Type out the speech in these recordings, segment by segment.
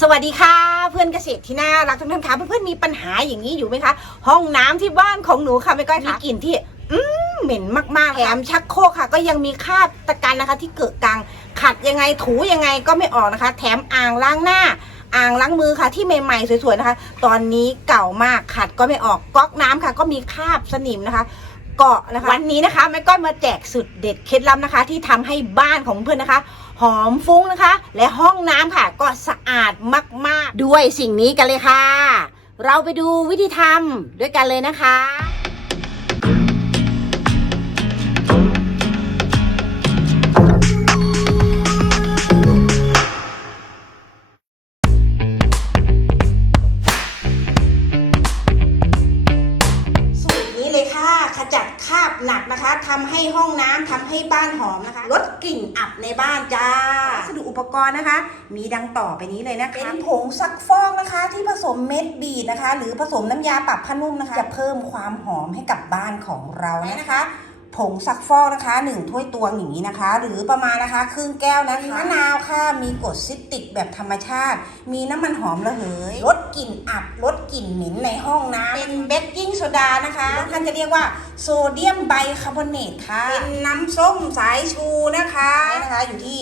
สวัสดีค่ะ เพื่อนเกษตรที่น่ารักทุกท่านคะเพื่อนๆมีปัญหาอย่างนี้อยู่ไหมคะ ห้องน้ำที่บ้านของหนูค่ะไม่ก้อยค่ะมีกลิ่นที่อืมเหม็นมากๆแถมชักโครกค่ะ ก็ยังมีคราบตะกันนะคะ ที่เกิดกลางขัดยังไงถูยังไงก็ไม่ออกนะคะ แถมอ่างล้างหน้า อ่างล้างมือค่ะ ที่ใหม่ๆสวยๆนะคะ ตอนนี้เก่ามากขัดก็ไม่ออกก๊อกน้ำค่ะ ก็มีคราบสนิมนะคะเกาะนะคะ วันนี้นะคะแม่ก้อยมาแจกสุดเด็ดเคล็ดลับนะคะ ที่ทำให้บ้านของเพื่อนนะคะ หอมฟุ้งนะคะ และห้องน้ำค่ะ ก็สะอาดมาก ๆ ด้วยสิ่งนี้กันเลยค่ะ เราไปดูวิธีทำด้วยกันเลยนะคะ อับในบ้านจ้าวัสดุอุปกรณ์นะคะ มีดังต่อไปนี้เลยนะคะ เป็นผงซักฟอกนะคะ ที่ผสมเม็ดบีดนะคะ หรือผสมน้ำยาปรับผ้านุ่มนะคะ จะเพิ่มความหอมให้กับบ้านของเรานะคะ ผงซักฟอกนะคะหนึ่งถ้วยตวงอย่างนี้นะคะ หรือประมาณนะคะครึ่งแก้วนะคะมีมะนาวค่ะมีกรดซิตริกแบบธรรมชาติ มีน้ำมันหอมระเหยลดกลิ่นอับลดกลิ่นเหม็นในห้องน้ำเป็นเบกกิ้งโซดานะคะท่านจะเรียกว่าโซเดียมไบคาร์บอเนตค่ะเป็นน้ำส้มสายชูนะคะนะคะอยู่ที่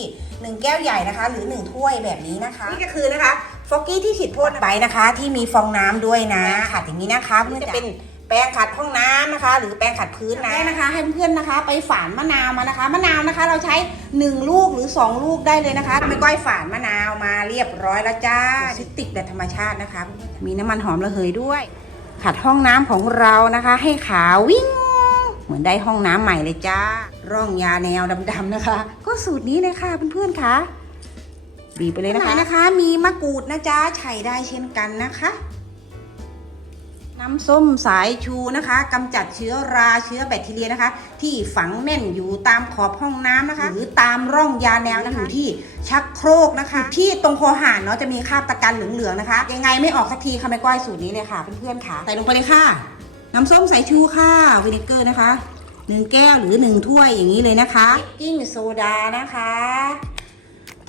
1แก้วใหญ่นะคะ หรือ1ถ้วยแบบนี้นะคะ นี่ก็คือนะคะฟอกกี้ที่ฉีดพ่นใบนะคะ ที่มีฟองน้ำด้วยนะขัดอย่างนี้นะคะเพื่อจะเป็น แปรงขัดห้องน้ำนะคะ หรือแปรงขัดพื้นนะนะคะ ให้เพื่อนๆนะคะ ไปฝานมะนาวมานะคะ มะนาวนะคะ เราใช้ 1 ลูกหรือ 2 ลูกได้เลยนะคะไม่ก้อยฝานมะนาวมาเรียบร้อยแล้วจ้าซิติกแบบธรรมชาตินะคะ มีน้ำมันหอมระเหยด้วย ขัดห้องน้ำของเรานะคะ ให้ขาววิ่งเหมือนได้ห้องน้ำใหม่เลยจ้า ร่องยาแนวดำๆนะคะ ก็สูตรนี้เลยค่ะเพื่อนๆค่ะบีบไปเลยนะคะนะคะ มีมะกรูดนะจ๊ะใช้ได้เช่นกันนะคะ น้ำส้มสายชูนะคะกำจัดเชื้อราเชื้อแบคทีเรียนะคะ ที่ฝังแน่นอยู่ตามขอบห้องน้ำนะคะ หรือตามร่องยาแนวนะคะอยู่ที่ชักโครกนะคะ ที่ตรงคอหานเนาะจะมีคราบตะกันเหลืองๆนะคะ ยังไงไม่ออกสักทีค่ะแม่ก้อยสูตรนี้เลยค่ะเพื่อนๆค่ะใส่ลงไปเลยค่ะ น้ำส้มสายชูค่ะวินิเกอร์นะคะหนึ่งแก้วหรือหนึ่งถ้วยอย่างนี้เลยนะคะกิ้งโซดานะคะ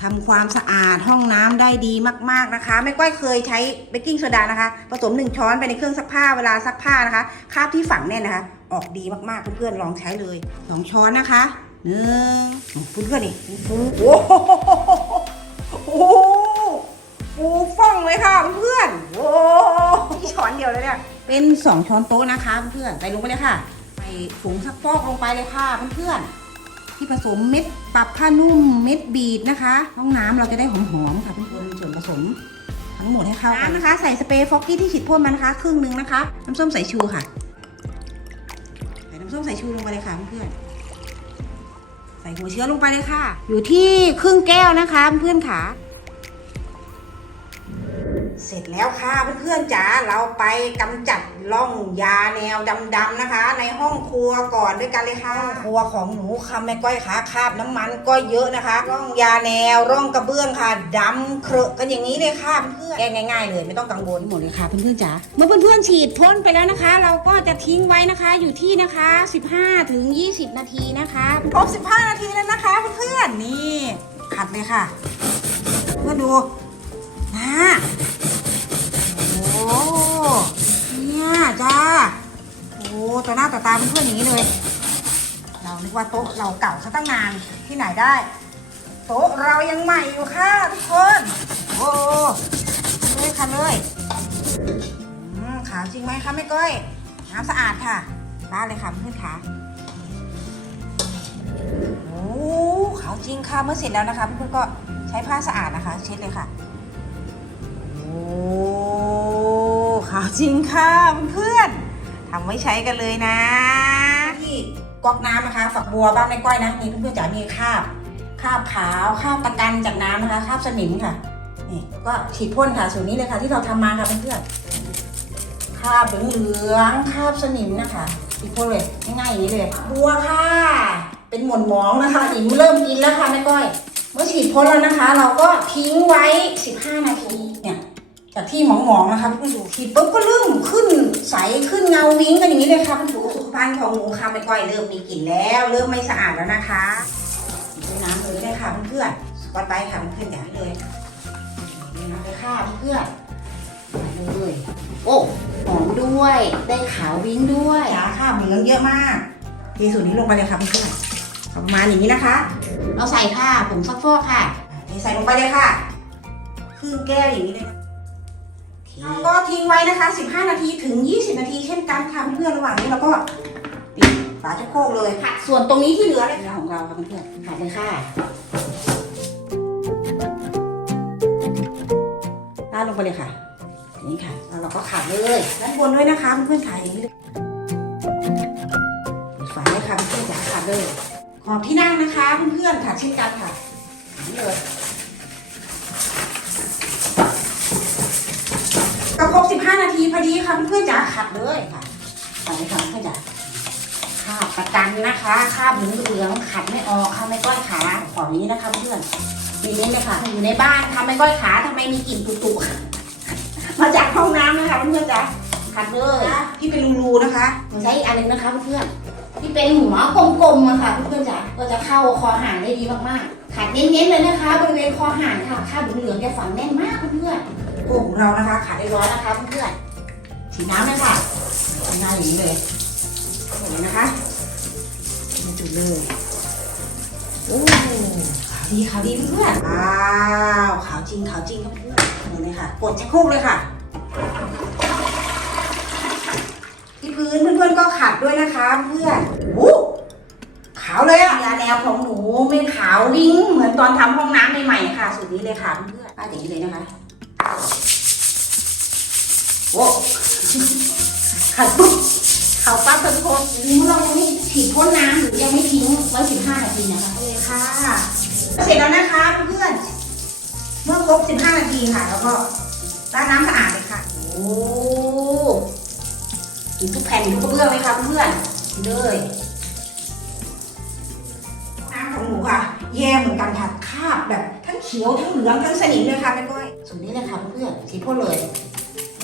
ทำความสะอาดห้องน้ำได้ดีมากๆนะคะ ไม่ก้อยเคยใช้เบกกิ้งโซดานะคะ ผสมหนึ่งช้อนไปในเครื่องซักผ้าเวลาซักผ้านะคะคราบที่ฝังแน่นนะคะ ออกดีมากๆเพื่อนๆลองใช้เลยสองช้อนนะคะหนึ่งเพื่อนๆนี่ฟูโอ้โหโอ้โหฟูฟ่องเลยค่ะเพื่อนโอ้ที่ช้อนเดียวเลยเนี่ยเป็นสองช้อนโต๊ะนะคะเพื่อนๆใส่ลงไปเลยค่ะใส่ผงซักฟอกลงไปเลยค่ะเพื่อนๆ ที่ผสมเม็ดปรับผ้านุ่มเม็ดบีดนะคะ ห้องน้ำเราจะได้หอมๆค่ะเพื่อนๆส่วนผสมทั้งหมดให้เข้ากันน้ำนะคะ ใส่สเปรย์ฟอกกี้ที่ฉีดพ่นมานะคะครึ่งหนึงนะคะ น้ำส้มสายชูค่ะ ใส่น้ำส้มสายชูลงไปเลยค่ะเพื่อนๆใส่หัวเชื้อลงไปเลยค่ะ อยู่ที่ครึ่งแก้วนะคะเพื่อนๆค่ะ เสร็จแล้วค่ะเพื่อนๆจ๋าเราไปกำจัดร่องยาแนวดำๆนะคะ ในห้องครัวก่อนด้วยกันเลยค่ะห้องครัวของหนูค่ะแม่ก้อยค่ะคาบน้ำมันก็เยอะนะคะร่องยาแนวร่องกระเบื้องค่ะดำเครอะกันอย่างนี้เลยค่ะเพื่อนๆแก้ง่ายๆเลยไม่ต้องกังวลหมดเลยค่ะเพื่อนๆจ๋าเมื่อเพื่อนๆฉีดพ่นไปแล้วนะคะ เราก็จะทิ้งไว้นะคะอยู่ที่นะคะ 15ถึง20 นาทีนะคะครบ15 นาทีแล้วนะคะเพื่อนๆนี่ขัดเลยค่ะเพื่อนดูนะ โอ้เนี่ย จ้า โอ้ต่อหน้าต่อตาเพื่อนๆอย่างนี้เลย เรานึกว่าโต๊ะเราเก่าซะตั้งนานที่ไหนได้ โต๊ะเรายังใหม่อยู่ค่ะทุกคน โอ้เลยค่ะเลยขาวจริงไหมคะแม่ก้อย น้ำสะอาดค่ะบ้านเลยค่ะเพื่อนค่ะโอ้ขาวจริงค่ะเมื่อเสร็จแล้วนะคะเพื่อนๆก็ใช้ผ้าสะอาดนะคะ เช็ดเลยค่ะโอ้ ขาวจริงค่ะเพื่อนๆทำไว้ใช้กันเลยนะ ที่ก๊อกน้ำนะคะ ฝักบัวบ้านแม่ก้อยนะนี่เพื่อนๆจ๋ามีคราบคราบขาวคราบตะกันจากน้ำนะคะคราบสนิมค่ะนี่ก็ฉีดพ่นค่ะสูตรนี้เลยค่ะ ที่เราทำมาค่ะเพื่อนๆคราบเหลืองๆคราบสนิมนะคะฉีดพ่นเลยง่ายๆอย่างนี้เลยบัวค่ะ เป็นหม่นหมองนะคะหิมเริ่มกินแล้วค่ะแม่ก้อย เมื่อฉีดพ่นแล้วนะคะ เราก็ทิ้งไว้ 15 นาทีเนี่ย จากที่หมองๆนะคะเพื่อนดูฉีดปุ๊บก็เริ่มขึ้นใสขึ้นเงาวิ้งกันอย่างนี้เลยค่ะเพื่อนดูสุขภัณฑ์ของหนูค่ะไม่ก้อยเริ่มมีกลิ่นแล้ว เริ่มไม่สะอาดแล้วนะคะด้วยน้ำเลยได้ค่ะเพื่อนๆสกอตไบรท์ค่ะเพื่อนๆอย่าให้เลยนี่นะเลยค่ะค่ะเพื่อนมาเลยโอ้หอมด้วยได้ขาววิ้งด้วยจ๋าข้าวเหลืองเยอะมากเทสูตรนี้ลงไปเลยค่ะเพื่อนๆประมาณอย่างนี้นะคะ เราใส่ค่ะผงซักฟอกค่ะเทใส่ลงไปเลยค่ะครึ่งแก้วอย่างนี้เลยนะโอ เคเราก็ทิ้งไว้นะคะ 15 นาทีถึง 20 นาทีเช่นกันค่ะเพื่อนๆระหว่างนี้เราก็ปิดฝาชักโครกเลยค่ะ ส่วนตรงนี้ที่เหลือเลยค่ะของเราค่ะเพื่อนผัดเลยค่ะๆราดลงไปเลยค่ะอย่างนี้ค่ะแล้วเราก็ขัดเลยด้านบนด้วยนะคะเพื่อนๆค่ะอย่างนี้เลยปิดฝาเลยค่ะเพื่อนๆจ๋าขัดเลยขอบที่นั่งนะคะเพื่อนๆค่ะเช่นกันค่ะอย่างนี้เลยก็ค รบ15 นาทีพอดีค่ะเพื่อนๆจ๋าขัดเลยค่ะใส่เลยค่ะเพื่อนๆจ๋าคราบประกันนะคะคราบเหลืองๆขัดไม่ออกค่ะไม่ก้อยขาขอนี้นะคะเพื่อนทีนี้เลยค่ะอยู่ในบ้านค่ะไม่ก้อยขาทำไมมีกลิ่นตุๆมาจากห้องน้ำนะคะเพื่อนๆจ๊ะขัดเลยที่เป็นรูๆนะคะหนูใช้อีกอันหนึงนะคะเพื่อนๆที่เป็นหัวกลมๆอะค่ะเพื่อนๆจ๋าก็จะเข้าคอหางได้ดีมากๆขัดเน้นๆเลยนะคะบริเวณคอหางค่ะคราบเหลืองๆจะฝังแน่นมากเพื่อนโอ่งของเรานะคะขัดได้ร้ออนนะคะเพื่อนฉีดน้ำเลยค่ะทำงานอย่างนี้เลยเห็นไหมนะคะมาจุดเลยโอ้ขาวดีขาวดีเพื่อนว้าวขาวจริงขาวจริงครับเพื่อนเห็นไหมค่ะกดชักโครกเลยค่ะ ที่พื้นเพื่อนๆก็ขัดด้วยนะคะเพื่อนโอ้ขาวเลยอะยาแนวของหนูไม่ขาววิ่งเหมือนตอนทำห้องน้ำใหม่ๆค่ะสูตรนี้เลยค่ะเพื่อนป้าอย่างนี้เลยนะคะ โอ้ขัดปุ๊บขาวปั๊บเลยทุกคนๆหรือเรายังไม่ฉีดพ่นน้ำหรือยังไม่ทิ้งไว้15นาทีนะคะเลยค่ะเสร็จแล้วนะคะเพื่อนเมื่อครบ15นาทีค่ะ แล้วก็ล้างน้ำสะอาดเลยค่ะ โอ้กินทุกแผ่นทุกกระเบื้องเลยค่ะเพื่อนเลยน้ำของหนูค่ะ แย่เหมือนกันค่ะคราบแบบทั้งเขียวทั้งเหลืองทั้งสนิมเลยค่ะแม่ก้อยสูตรนี้เลยค่ะเพื่อนฉีดพ่นเลย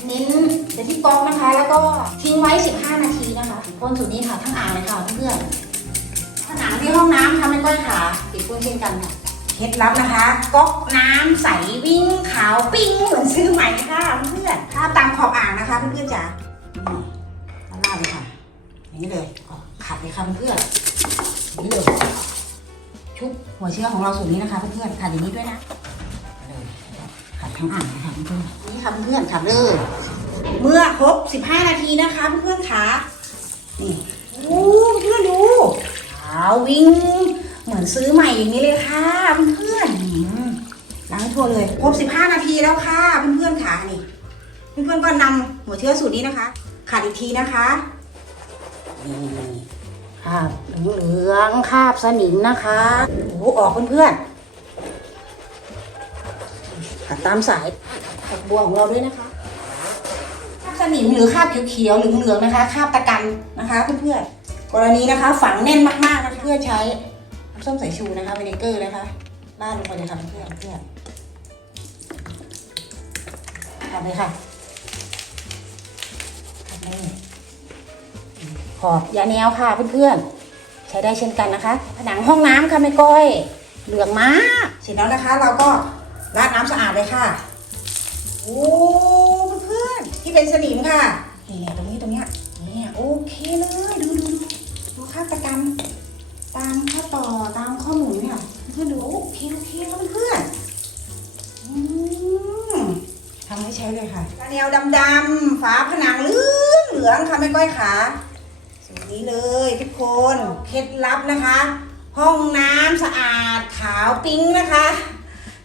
เน้นไปที่ก๊อกนะคะ แล้วก็ทิ้งไว้ 15 นาทีนะคะพ่นสูตรนี้ค่ะทั้งอ่างเลยค่ะเพื่อนผนังที่ห้องน้ำทำเป็นก้อยขาฉีดพ่นเช่นกันค่ะเคล็ดลับนะคะก๊อกน้ำใสวิ่งขาวปิ้งเหมือนซื้อใหม่ค่ะเพื่อนถ้าตามขอบอ่างนะคะเพื่อนๆจ๋านี่ลาดเลยค่ะอย่างนี้เลยขัดเลยค่ะเพื่อนอย่างนี้เลยชุบหัวเชื้อของเราสูตรนี้นะคะเพื่อนๆขัดอย่างนี้ด้วยนะ ขัดทั้งอ่านะคะเพื่อนนี่ค่ะเพื่อนๆขัดเลยเมื่อครบ 15 นาทีนะคะเพื่อนๆค่ะนี่โอ้เพื่อนดูขาววิ่งเหมือนซื้อใหม่อย่างนี้เลยค่ะเพื่อนๆล้างทั่วเลยครบ 15 นาทีแล้วค่ะเพื่อนๆค่ะนี่เพื่อนๆก็นำหัวเชื้อสูตรนี้นะคะขัดอีกทีนะคะนี่คราบเหลืองคราบสนิมนะคะโอ้ออกเพื่อนๆ ตามสายขัดบัวของเราด้วยนะคะคราบสนิมหรือคราบเขียวๆเหลืองๆนะคะคราบตะกันนะคะเพื่อนๆกรณีนะคะ ฝังแน่นมากๆนะคะเพื่อนใช้น้ำส้มสายชูนะคะเวเนเกอร์นะคะราดลงไปเลยค่ะเพื่อนเพื่อนทำเลยค่ะทำเลยขอบยาแนวค่ะเพื่อนๆใช้ได้เช่นกันนะคะ ผนังห้องน้ำค่ะแม่ก้อย เหลืองมากเสร็จแล้วนะคะ เราก็ ราดน้ำสะอาดเลยค่ะ โอ้เพื่อนๆที่เป็นสนิมค่ะนี่ตรงนี้ตรงเนี้ยเนี่ยโอเคเลยดูดูดูดูค่าตะกันตามข้อต่อตามข้อหมุนเนี่ยเพื่อนดูโอเคโอเคครับเพื่อนๆทำให้ใช้เลยค่ะแนวดำๆฝาผนังเหลืองเหลืองค่ะไม่ก้อยขาสูตรนี้เลยทุกคนเคล็ดลับนะคะ ห้องน้ำสะอาดขาวปิ๊งนะคะ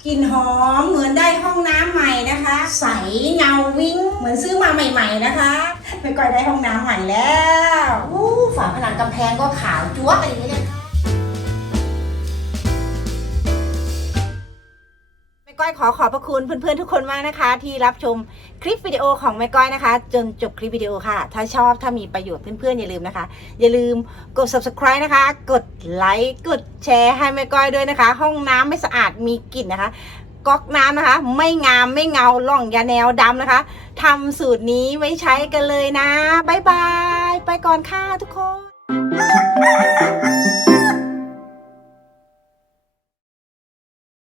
กลิ่นหอมเหมือนได้ห้องน้ำใหม่นะคะ ใสเงาวิ้งเหมือนซื้อมาใหม่ ๆนะคะไม่ก่อยได้ห้องน้ำใหม่แล้วอู้ฝาผนังกำแพงก็ขาวจั๊วะอย่างนี้เลยค่ะคะ ขอขอบพระคุณเพื่อนๆทุกคนมากนะคะ ที่รับชมคลิปวิดีโอของแม่ก้อยนะคะ จนจบคลิปวิดีโอค่ะ ถ้าชอบถ้ามีประโยชน์เพื่อนๆอย่าลืมนะคะ อย่าลืมกด subscribe นะคะ กดไลค์กดแชร์ให้แม่ก้อยด้วยนะคะ ห้องน้ำไม่สะอาดมีกลิ่นนะคะก๊อกน้ำนะคะ ไม่งามไม่เงาล่องยาแนวดำนะคะทำสูตรนี้ไว้ใช้กันเลยนะ บ๊ายบาย ไปก่อนค่ะทุกคน